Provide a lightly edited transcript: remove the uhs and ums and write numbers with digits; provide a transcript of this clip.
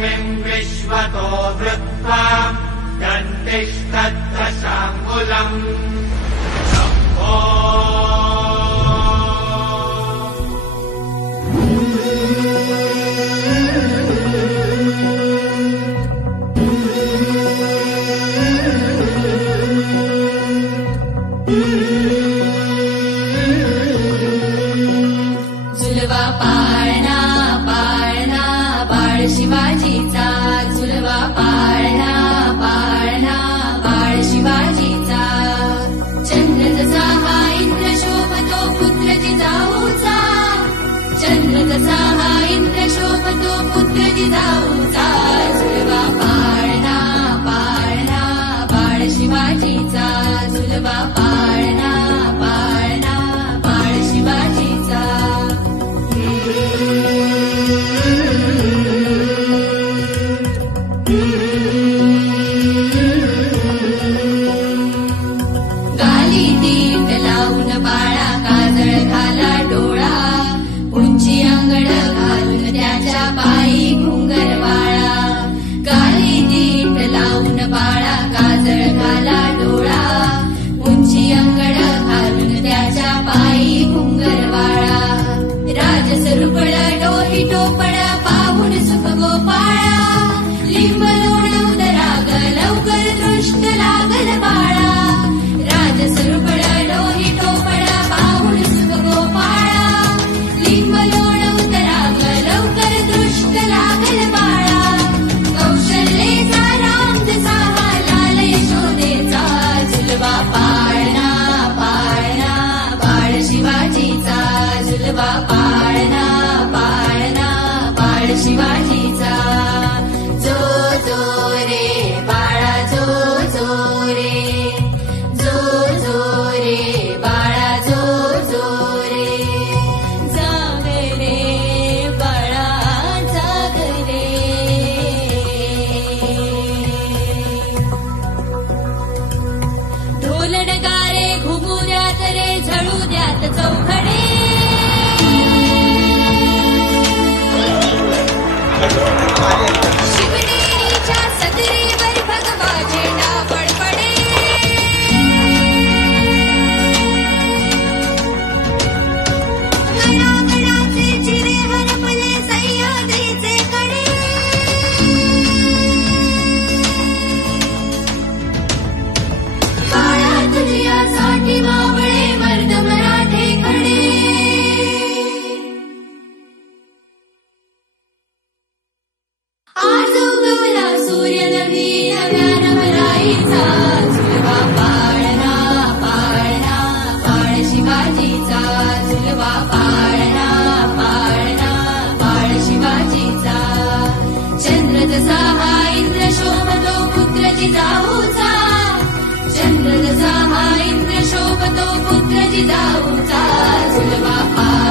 भूमिम् विश्वतो वृत्वा दन्तिष्ठद्दशाङ्गुलम् शम्भो झुलवा पाळणा पाळणा बाळ शिवाजीचा झुलवा पाळणा पाळणा बाळ शिवाजीचा चंद्र जसा हा इंद्र शोभतो पुत्र जिजाऊचा चंद्र जसा हा इंद्र शोभतो पुत्र जिजाऊचा झुलवा पाळणा पाळणा बाळ शिवाजीचा झुलवा पाळणा पाळणा बाळ शिवाजीचा गाली दीट लावून बाळा काजळ घाला डोळा उंची अंगड घालून त्याच्या पायी घुंगर वाळा गाली दीट लावून बाळा काजळ घाला डोळा उंची अंगड घालून त्याच्या पायी घुंगर वाळा राजस रुपळ डोही टोपळ पाहून सुख गोपाळा लिंब लोण उदराग लवकर दृष्ट लागल बाळा राजस रुपळ डोही टोपळ पाहून सुख गोपाळा लिंब लोण उदराग लवकर दृष्ट लागल बाळा कौशल्येचा राम जसा हा लाल यशोदेचा झुलवा पाळणा पाळणा बाळ शिवाजीचा झुलवा पाळणा पाळणा बाळ शिवाजीचा जो जो रे बाळा जो जो रे जो जो रे बाळा जो जो रे जाग रे बाळा जाग रे ढोल नगारे घुमू द्यात रे झळू द्यात चौघडे शिवनेरीच्या सदरीवर भगवा झेंडा फडफडे गडागडाचे चिरे हरपले सह्याद्रीचे कडे बाळा तुझ्यासाठी मावळे मर्द मराठे खडे आज उगवला सूर्य नवीन नव्यान भराईचा झुलवा पाळणा पाळणा बाळ शिवाजीचा झुलवा पाळणा पाळणा बाळ शिवाजीचा चंद्र जसा हा इंद्र शोभतो पुत्र जिजाऊचा चंद्र जसा हा इंद्र शोभतो पुत्र जिजाऊचा झुलवा पाळणा